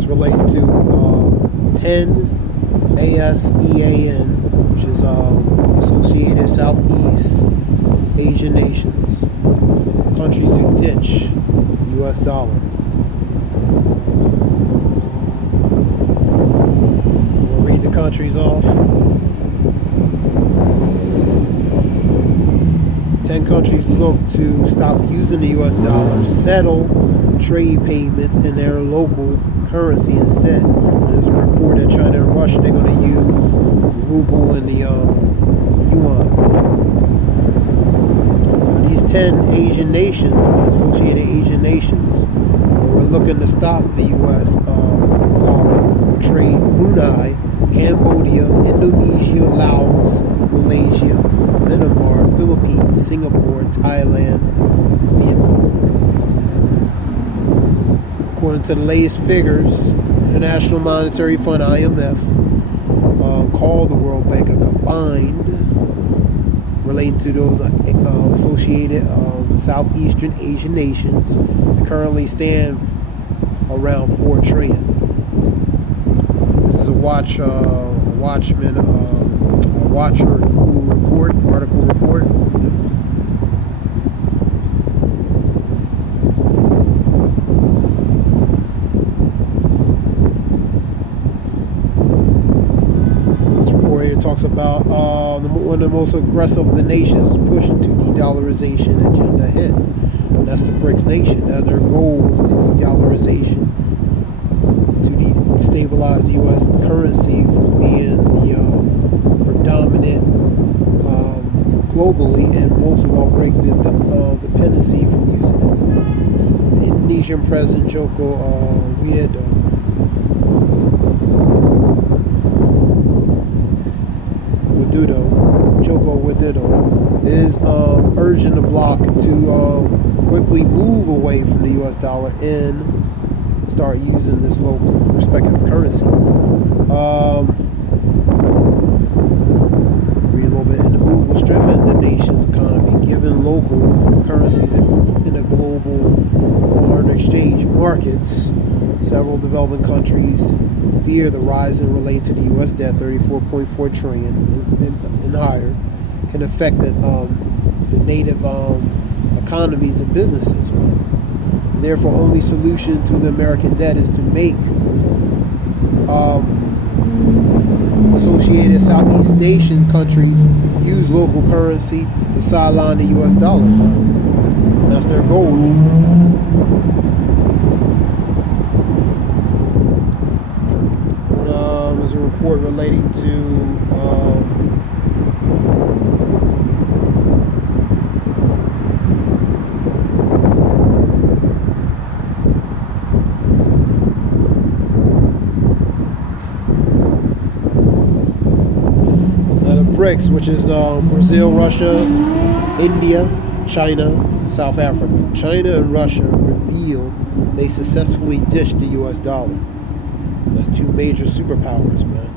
This relates to 10 ASEAN, which is Associated Southeast Asian Nations, countries who ditch U.S. dollar. We'll read the countries off. 10 countries look to stop using the U.S. dollar, settle trade payments in their local currency instead. There's a report that China and Russia, they're going to use the ruble and the yuan. These 10 Asian nations, associated Asian nations, were looking to stop the U.S. dollar trade. Brunei, Cambodia, Indonesia, Laos, Malaysia, Myanmar, Philippines, Singapore, Thailand, Vietnam. According to the latest figures, International Monetary Fund, IMF, called the World Bank a combined, relating to those associated Southeastern Asian nations that currently stand around 4 trillion. This is a Watcher article report. It talks about one of the most aggressive of the nations is pushing to de-dollarization agenda ahead. And that's the BRICS nation. Their goal is the de-dollarization to destabilize the U.S. currency from being the predominant globally, and most of all break the dependency from using it. The Indonesian President Joko Widodo is urging the bloc to quickly move away from the U.S. dollar and start using this local respective currency. Read a little bit. And the move will strengthen the nation's economy, giving local currencies a boost in the global foreign exchange markets. Several developing countries fear the rise in relate to the U.S. debt, 34.4 trillion and higher, can affect the native economies and businesses. Right? And therefore, only solution to the American debt is to make associated Southeast Asian countries use local currency to sideline the U.S. dollar. And that's their goal. There's a report relating to the BRICS, which is Brazil, Russia, India, China, South Africa. China and Russia revealed they successfully ditched the U.S. dollar. That's 2 major superpowers, man.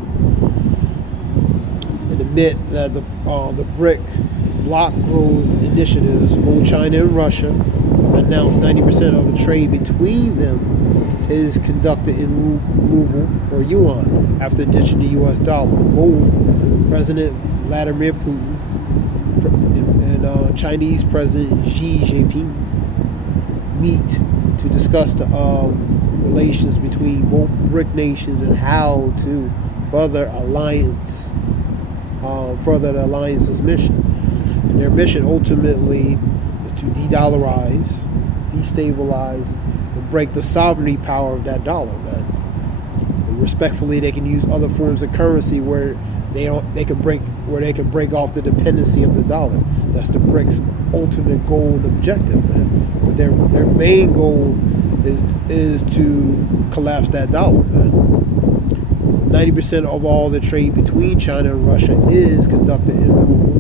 And admit that the BRIC bloc growth initiatives, both China and Russia, announced 90% of the trade between them is conducted in ruble or yuan after ditching the U.S. dollar. Both President Vladimir Putin and Chinese President Xi Jinping meet to discuss the relations between both BRIC nations and how to further the alliance's mission. And their mission ultimately is to de-dollarize, destabilize, and break the sovereignty power of that dollar, man. And respectfully, they can use other forms of currency where they can break off the dependency of the dollar. That's the BRICS' ultimate goal and objective, man. But their main goal is to collapse that dollar, man. 90% of all the trade between China and Russia is conducted in ruble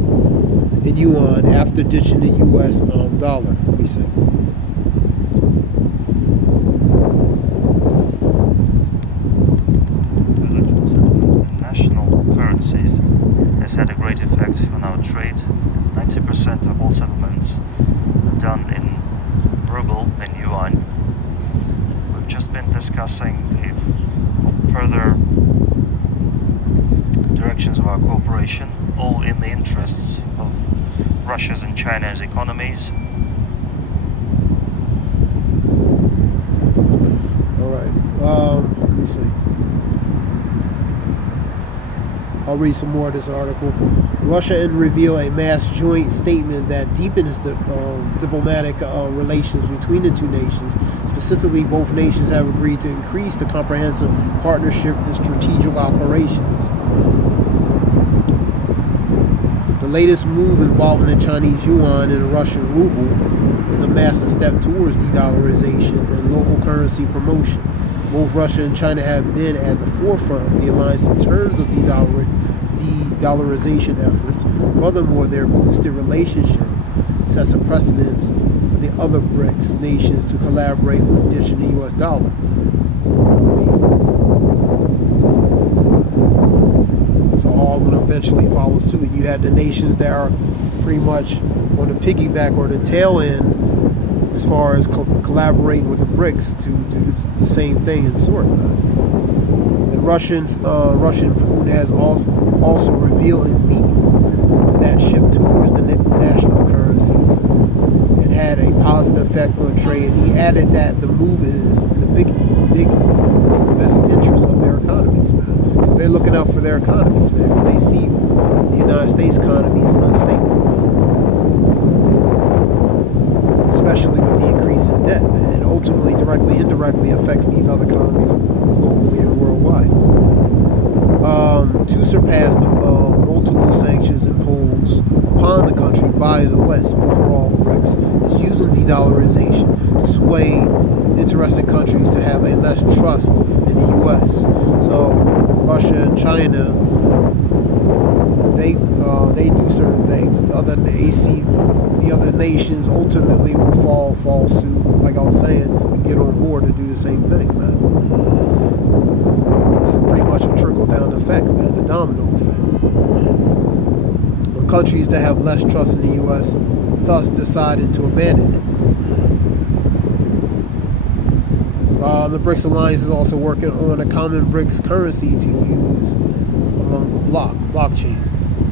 and yuan after ditching the U.S. dollar, he said. Bilateral settlements in national currencies has had a great effect on our trade. 90% of all settlements are done in ruble and yuan. We've just been discussing the further directions of our cooperation, all in the interests of Russia's and China's economies. All right. Let me see. I'll read some more of this article. Russia and reveal a mass joint statement that deepens the diplomatic relations between the two nations. Specifically, both nations have agreed to increase the comprehensive partnership in strategic operations. The latest move involving the Chinese yuan and the Russian ruble is a massive step towards de-dollarization and local currency promotion. Both Russia and China have been at the forefront of the alliance in terms of de-dollarization efforts. Furthermore, their boosted relationship sets a precedence for the other BRICS nations to collaborate on ditching the U.S. dollar. So all going to eventually follow suit. You have the nations that are pretty much on the piggyback or the tail end as far as collaborating with the BRICS to do the same thing in sort. The Russian Putin has also revealed in meeting that shift towards the national currencies and had a positive effect on trade. And he added that the move is in the big it's in the best interest of their economies, man. So they're looking out for their economies, man, because they see the United States economy is unstable, especially with the increase in debt, man, and ultimately, directly, indirectly affects these other economies globally and worldwide. To surpass the multiple sanctions imposed upon the country by the West, overall BRICS is using de-dollarization to sway interested countries to have a less trust in the U.S. So Russia and China, they do certain things. The other nations ultimately will fall suit, like I was saying, and get on board to do the same thing, man. It's pretty much a trickle-down effect, man, the domino effect. The countries that have less trust in the U.S. thus decided to abandon it. The BRICS Alliance is also working on a common BRICS currency to use among the blockchain.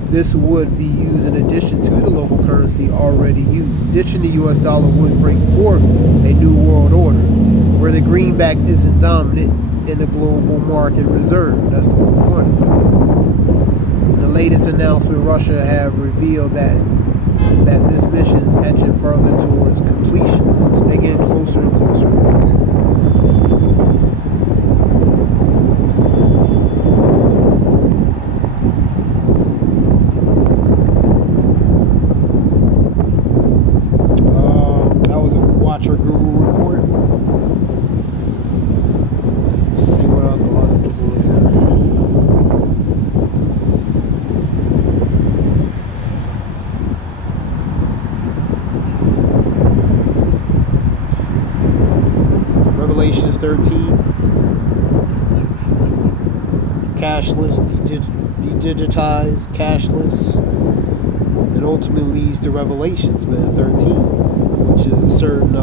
This would be used in addition to the local currency already used. Ditching the U.S. dollar would bring forth a new world order where the greenback isn't dominant in the global market reserve. That's the whole point. In the latest announcement, Russia have revealed that this mission is edging further towards completion. So they're getting closer and closer. Watcher Google report. Let's see what other articles are here. Revelations 13. Cashless, digitized, cashless, and ultimately leads to Revelations, man, 13. Which is a certain,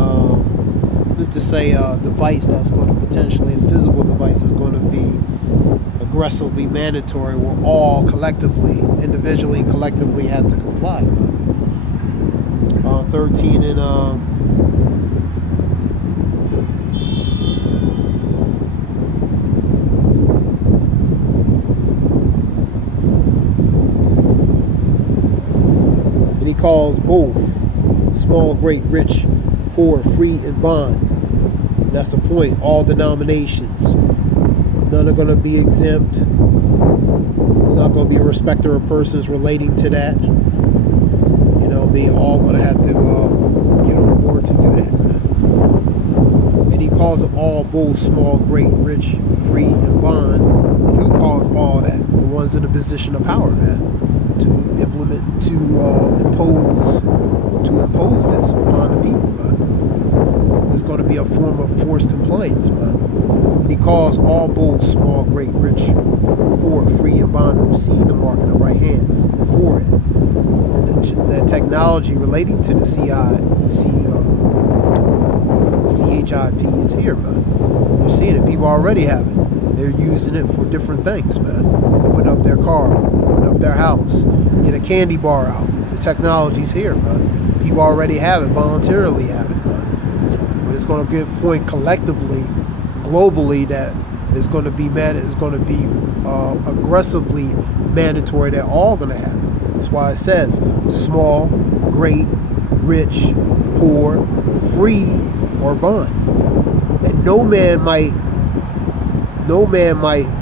let's just say, device that's going to potentially, a physical device that's going to be aggressively mandatory, where all collectively, individually and collectively have to comply with. 13 and he calls both small, great, rich, poor, free, and bond. And that's the point. All denominations. None are going to be exempt. There's not going to be a respecter of persons relating to that. You know what I mean? All going to have to get on board to do that, man. And he calls them all both small, great, rich, free, and bond. And who calls all that? The ones in a position of power, man. To implement, to impose this upon the people, man. It's going to be a form of forced compliance, man. And he calls all both small, great, rich, poor, free, and bond to receive the mark in the right hand and the forehead. And the technology relating to the CHIP is here, man. You're seeing it. People already have it. They're using it for different things, man. Open up their car, open up their house, get a candy bar out. The technology's here, man. People already have it, voluntarily have it, man. But it's going to get a point collectively, globally, that it's going to be aggressively mandatory that all going to have it. That's why it says small, great, rich, poor, free, or bond. And no man might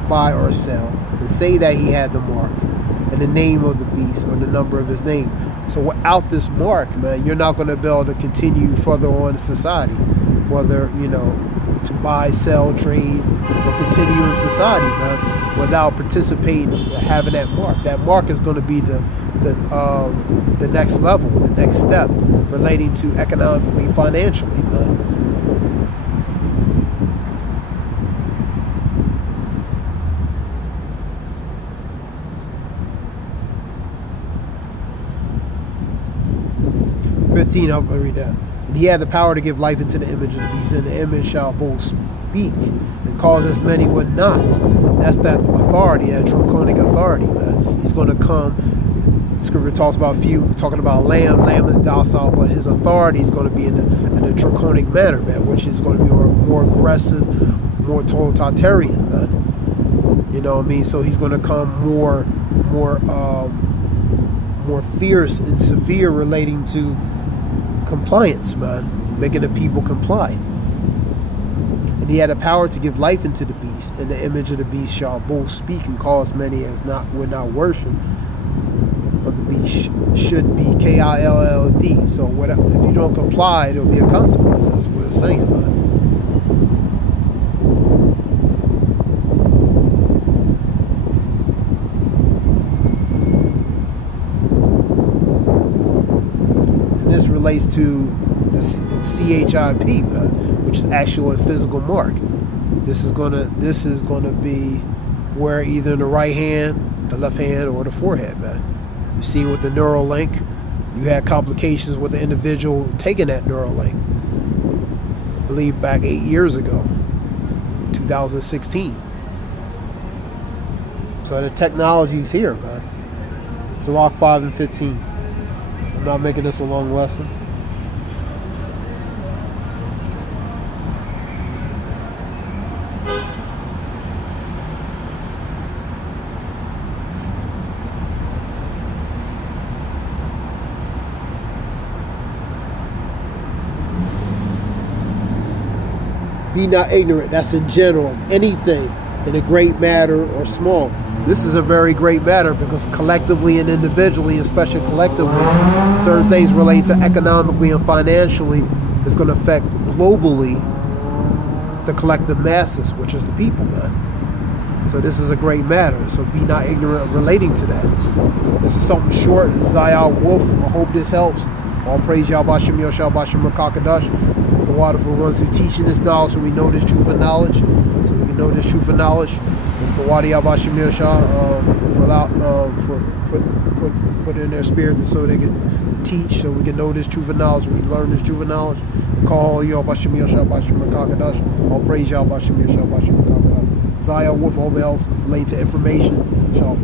buy or sell and say that he had the mark and the name of the beast or the number of his name. So without this mark, man, you're not going to be able to continue further on in society, whether, to buy, sell, trade, or continue in society, man, without participating, having that mark. That mark is going to be the next level, the next step relating to economically, financially, man. I'll read that. And he had the power to give life into the image of the beast, and the image shall both speak and cause as many would not. And that's that authority, that draconic authority, man. He's going to come. The scripture talks about talking about lamb. Lamb is docile, but his authority is going to be in a draconic manner, man, which is going to be more aggressive, more totalitarian, man. You know what I mean? So he's going to come more fierce and severe relating to compliance, man, making the people comply. And he had a power to give life into the beast, and the image of the beast shall both speak and cause many as would not worship of the beast should be KILLD. So if you don't comply, there'll be a consequence. That's what it's saying, man. This relates to the CHIP, which is actually a physical mark. This is gonna be where either in the right hand, the left hand, or the forehead, man. You see with the neural link, you had complications with the individual taking that neural link. I believe back 8 years ago, 2016. So the technology is here, man. Sirach 5 and 15. I'm not making this a long lesson. Be not ignorant. That's in general. Anything in a great matter or small. This is a very great matter because collectively and individually, especially collectively, certain things related to economically and financially is going to affect globally the collective masses, which is the people, man. So this is a great matter. So be not ignorant relating to that. This is something short. This is Zayah Wolf. I hope this helps. All praise Yahweh Shem Yoshua Bashim Rakakadash. The waterful runs through teaching this knowledge so we know this truth and knowledge. So we can know this truth and knowledge. And the Wadi Yahweh Shem Yoshua put in their spirit so they can teach, so we can know this truth and knowledge, we can learn this truth and knowledge. And call Yahweh Shem Yoshua Bashim Rakakadash. All praise Yahweh Shem Yoshua Bashim Rakakadash. Zayah Wolf, all else related to information. Shalom.